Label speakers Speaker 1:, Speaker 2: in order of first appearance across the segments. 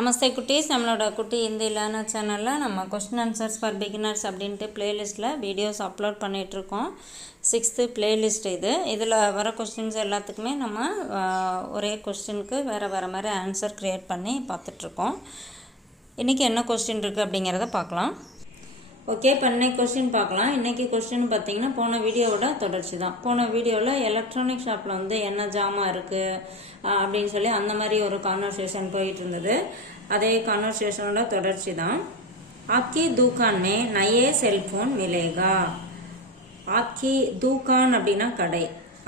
Speaker 1: நமஸ்தே குட்டீஸ் நம்மளோட குட்டி இந்தி லேர்னர் சேனலில் நம்ம கொஸ்டின் ஆன்சர்ஸ் ஃபார் பிகினர்ஸ் அப்படின்ட்டு பிளேலிஸ்ட்டில் வீடியோஸ் அப்லோட் பண்ணிகிட்ருக்கோம் சிக்ஸ்த்து பிளேலிஸ்ட் இது. இதில் வர கொஸ்டின்ஸ் எல்லாத்துக்குமே நம்ம ஒரே கொஸ்டினுக்கு வேறு வேறு மாதிரி ஆன்சர் க்ரியேட் பண்ணி பார்த்துட்ருக்கோம் இன்றைக்கி என்ன கொஸ்டின் இருக்குது அப்படிங்கிறத பார்க்கலாம். ஓகே இப்போ இன்னைக்கு கொஸ்டின் பார்க்கலாம். இன்றைக்கி கொஸ்டின் பார்த்தீங்கன்னா போன வீடியோவோட தொடர்ச்சி தான் போன வீடியோவில் எலக்ட்ரானிக் ஷாப்பில் வந்து என்ன ஜாமான் இருக்குது அப்படின்னு சொல்லி அந்த மாதிரி ஒரு கான்வர்சேஷன் போயிட்டு இருந்தது. அதே கான்வர்சேஷனோட தொடர்ச்சி தான் ஆப்கி தூக்கான் மே நயே செல்ஃபோன் மிலேகா ஆப்கி தூக்கான் அப்படின்னா கடை.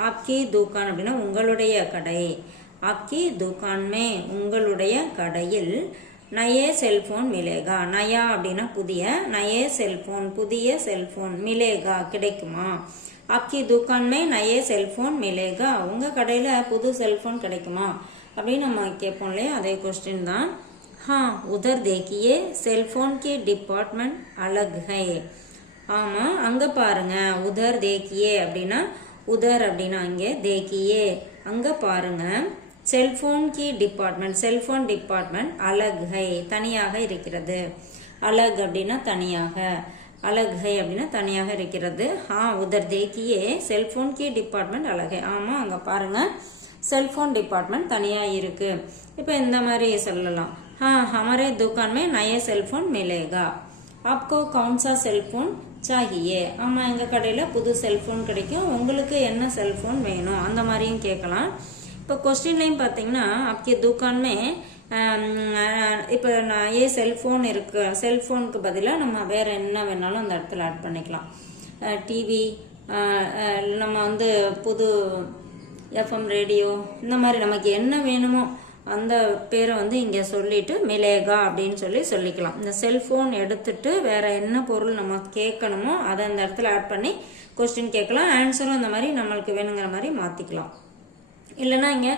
Speaker 1: ஆப்கி தூக்கான் அப்படின்னா உங்களுடைய கடை. ஆப்கி தூக்கான் மே உங்களுடைய கடையில் நயே செல்போன் மிலேகா நயா அப்படின்னா புதிய நயே செல்போன் புதிய செல்போன் மிலேகா கிடைக்குமா ஆப்கி துக்கான் மே நயே செல்போன் மிலேகா உங்க கடையில புது செல்போன் கிடைக்குமா அப்படின்னு நம்ம கேட்போம் இல்லையா அதே கொஸ்டின் தான் हाँ उधर देखिए செல்போன் की डिपार्टमेंट अलग है ஆமா அங்க பாருங்க உதர் தேக்கியே அப்படின்னா உதர் அப்படின்னா அங்கே தேக்கியே அங்க பாருங்க செல்போன் கீ டிபார்ட்மெண்ட் செல்போன் டிபார்ட்மெண்ட் அழகை தனியாக இருக்கிறது. அழகு அப்படின்னா தனியாக. அழகை அப்படின்னா தனியாக இருக்கிறது. ஆ உதர் தேக்கியே செல்போன் கி டிபார்ட்மெண்ட் அழகை. ஆமாம் அங்கே பாருங்கள் செல்போன் டிபார்ட்மெண்ட் தனியாக இருக்குது இப்போ இந்த மாதிரி சொல்லலாம். ஆ ஹமரே துக்கான் மே நய செல்போன் மிலேகா. ஆப்கோ கவுன்சா செல்போன் சாகியே ஆமாம் எங்கள் கடையில் புது செல்ஃபோன் கிடைக்கும். உங்களுக்கு என்ன செல்ஃபோன் வேணும்? அந்த மாதிரியும் கேட்கலாம். இப்போ கொஸ்டின்லையும் பார்த்தீங்கன்னா आपके दुकान में இப்போ நான் ஏ செல்ஃபோன் இருக்கு செல்ஃபோனுக்கு பதிலாக நம்ம வேற என்ன வேணாலும் அந்த இடத்துல ஆட் பண்ணிக்கலாம் டிவி நம்ம வந்து புது எஃப்எம் ரேடியோ இந்த மாதிரி நமக்கு என்ன வேணுமோ அந்த பேரை வந்து இங்கே சொல்லிட்டு மிலேகா அப்படின்னு சொல்லி சொல்லிக்கலாம் இந்த செல்ஃபோன் எடுத்துட்டு வேற என்ன பொருள் நம்ம கேட்கணுமோ அதை அந்த இடத்துல ஆட் பண்ணி கொஸ்டின் கேட்கலாம் ஆன்சரும் அந்த மாதிரி நம்மளுக்கு வேணுங்கிற மாதிரி மாற்றிக்கலாம் இல்லைன்னா இங்கே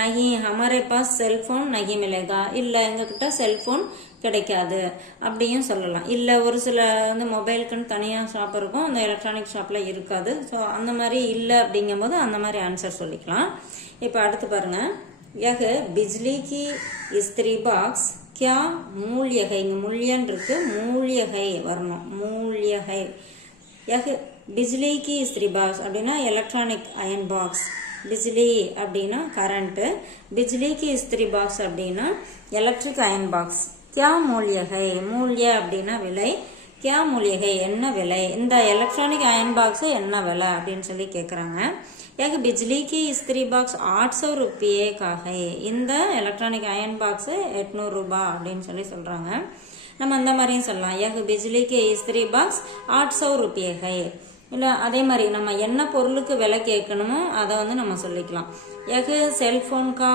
Speaker 1: நகி ஹமாரே பாஸ் செல்ஃபோன் நகி மிலேகா இல்லை எங்ககிட்ட செல்ஃபோன் கிடைக்காது அப்படியும் சொல்லலாம். இல்லை ஒரு சில வந்து மொபைலுக்குன்னு தனியாக ஷாப் இருக்கும் அந்த எலக்ட்ரானிக் ஷாப்பில் இருக்காது. ஸோ அந்த மாதிரி இல்லை அப்படிங்கும்போது அந்த மாதிரி ஆன்சர் சொல்லிக்கலாம். இப்போ அடுத்து பாருங்கள் யக பிஜ்லிக்கு இஸ்திரி பாக்ஸ் கியா மூல்யகை இங்கே முல்யன் இருக்கு மூல்யகை வரணும். மூல்யகை யகு பிஜ்லிக்கு இஸ்திரி பாக்ஸ் அப்படின்னா எலக்ட்ரானிக் அயன் பாக்ஸ் பிஜ்லி அப்படின்னா கரண்ட்டு பிஜ்லிக்கு இஸ்திரி பாக்ஸ் அப்படின்னா எலக்ட்ரிக் அயன் பாக்ஸ் கியா மூலியகை மூலிய அப்படின்னா விலை கியா மூலிகை என்ன விலை இந்த எலக்ட்ரானிக் அயன் பாக்ஸு என்ன விலை அப்படின்னு சொல்லி கேட்குறாங்க ஏக பிஜ்லிக்கு இஸ்திரி பாக்ஸ் ஆட் சௌ ருப்பியே காகை இந்த எலக்ட்ரானிக் அயன் பாக்ஸு எட்நூறு ரூபாய் அப்படின்னு சொல்லி சொல்கிறாங்க நம்ம அந்த மாதிரியும் சொல்லலாம். ஏக பிஜ்லிக்கு இஸ்திரி பாக்ஸ் ஆட் சௌ ருப்பியே கை இல்லை அதே மாதிரி நம்ம என்ன பொருளுக்கு விலை கேட்கணுமோ அதை வந்து நம்ம சொல்லிக்கலாம். எகு செல்ஃபோன் கா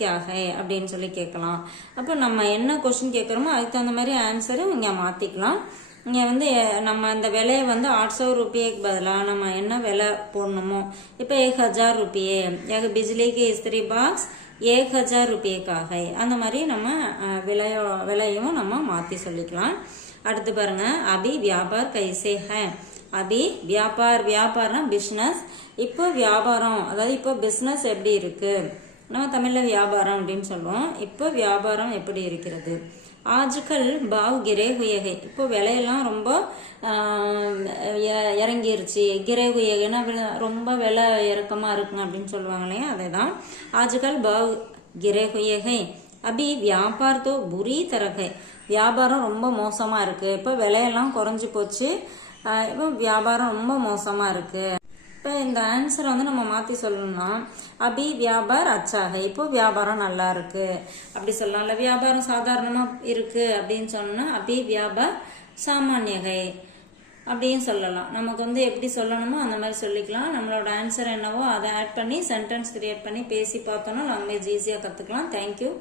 Speaker 1: கியாக அப்படின்னு சொல்லி கேட்கலாம். அப்போ நம்ம என்ன கொஷின் கேட்குறோமோ அதுக்கு தகுந்த மாதிரி ஆன்சரும் இங்கே மாற்றிக்கலாம் இங்கே வந்து நம்ம அந்த விலையை வந்து ஆட்சோ ருப்பியேக்கு பதிலாக நம்ம என்ன விலை போடணுமோ இப்போ ஏக் ஹஜார் ருப்பியே எக பிஜ்லிக்கு இஸ்திரி பாக்ஸ் ஏக் ஹஜார் ருப்பியேக்காக அந்த மாதிரி நம்ம விலையோ விலையும் நம்ம மாற்றி சொல்லிக்கலாம். அடுத்து பாருங்க அபி வியாபார் கைசே ஹே. அபி வியாபார் வியாபாரம்னா பிஸ்னஸ் இப்போ வியாபாரம் அதாவது இப்போ பிஸ்னஸ் எப்படி இருக்கு? நம்ம தமிழில் வியாபாரம் அப்படின்னு சொல்லுவோம். இப்போ வியாபாரம் எப்படி இருக்கிறது? ஆஜ்கல் பாவ் கிரே ஹுயகை இப்போ விலையெல்லாம் ரொம்ப இ- இறங்கிருச்சு. கிரே ஹுயகைன்னா ரொம்ப விலை இறக்கமாக இருக்குங்க அப்படின்னு சொல்லுவாங்க இல்லையா? அதே தான் ஆஜ்கல் பாவ் கிரே ஹுயகை அபி வியாபாரத்தோ புரி தரகை. வியாபாரம் ரொம்ப மோசமாக இருக்குது இப்போ விலையெல்லாம் குறைஞ்சி போச்சு. இப்போ வியாபாரம் ரொம்ப மோசமாக இருக்கு. இப்போ இந்த ஆன்சரை வந்து நம்ம மாற்றி சொல்லணும்னா அபி வியாபார் அச்சாக. இப்போ வியாபாரம் நல்லா இருக்கு. அப்படி சொல்லலாம்ல வியாபாரம் சாதாரணமாக இருக்கு அப்படின்னு சொன்னால் அபி வியாபார் சாமானியகை அப்படின்னு சொல்லலாம். நமக்கு வந்து எப்படி சொல்லணுமோ அந்த மாதிரி சொல்லிக்கலாம். நம்மளோட ஆன்சர் என்னவோ அதை ஆட் பண்ணி சென்டென்ஸ் கிரியேட் பண்ணி பேசி பார்த்தோன்னா லாங்குவேஜ் ஈஸியாக கற்றுக்கலாம் தேங்க்யூ